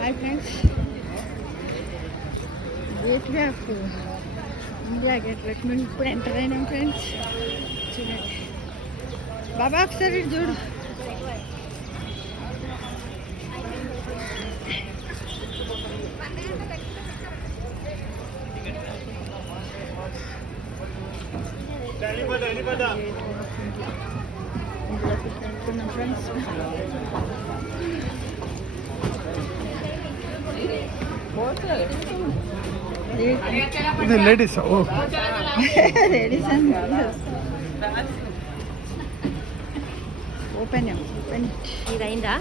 Hi friends, gateway of India gate మేము ఇప్పుడు enter అయినాం ఫ్రెండ్స్. చూడండి బాబా, ఒకసారి ఇటు చూడు. ఫ్రెండ్స్ ఇది లేడీస్ లేడీస్ అండ్ ఓపెన్ ఇది అయిందా?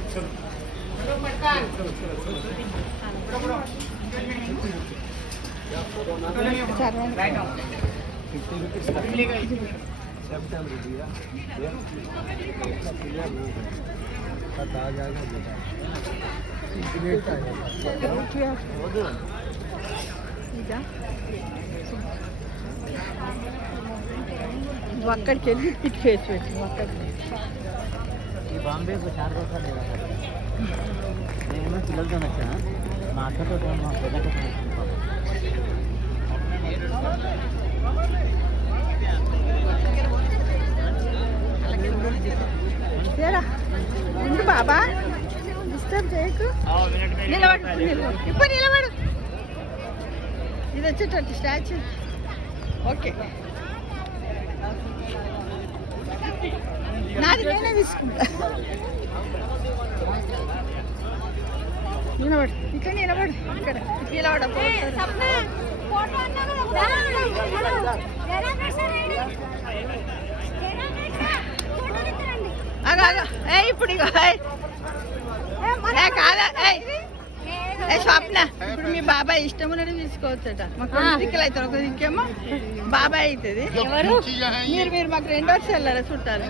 నువ్వు అక్కడికి వెళ్ళి ఇటు ఫేస్ పెట్టు. నువ్వు అక్కడికి బాంబే చార్ రోజులు నేను పిల్లలతో వచ్చాను. మా అక్కతో మా పెద్దతో ముందు బాబా డిస్టర్బ్ చేయకు. నిలబడు, ఇప్పుడు నిలబడు. ఇది వచ్చేటట్టు స్టాచ్యూ. ఓకే, నాది నేనే తీసుకుంటా. నిలబడు, ఇక్కడ నిలబడు. ఇక్కడ నిలబడ ఇప్పుడు కాదా స్వప్న. ఇప్పుడు మీ బాబాయ్ ఇష్టం ఉన్నది తీసుకోవచ్చట. మాకు దిక్కులు అవుతారు. ఒక దిక్కేమో బాబాయ్ అవుతుంది. మీరు మాకు రెండో వెళ్ళారా చుట్టాలు.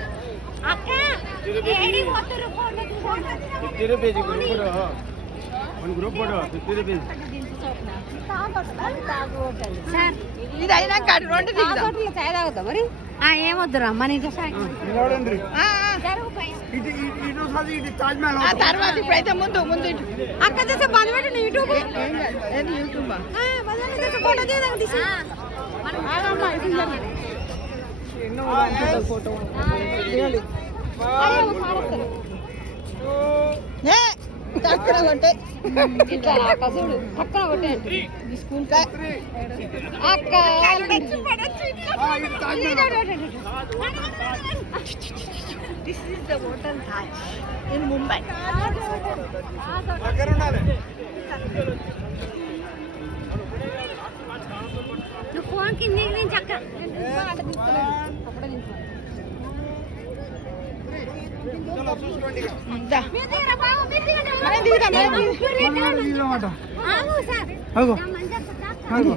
ఇది అయినాక రెండు ఛాయ్ తాగుతా. మరి ఏమొద్దురా మన తర్వాత ఇప్పుడైతే ముందు అక్క చేసే బంద్ పెట్టండి. యూట్యూబ్ యూట్యూబ్ ఫోటో పక్కన కొట్టే ఇట్లా అక్క చూడు, పక్కన కొట్టే స్కూల్ అక్క. This is the hotel Taj in Mumbai. నువ్వు ఫోన్ కింద చక్క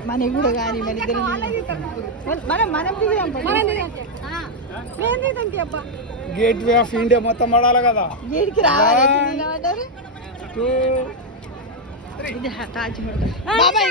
మన కూడా కానీ మన ఇద్దరు మనం గేట్వే ఆఫ్ ఇండియా మొత్తం పడాలి కదా. గేట్కి రావాలి. తాజ్ హోటల్ బాబా.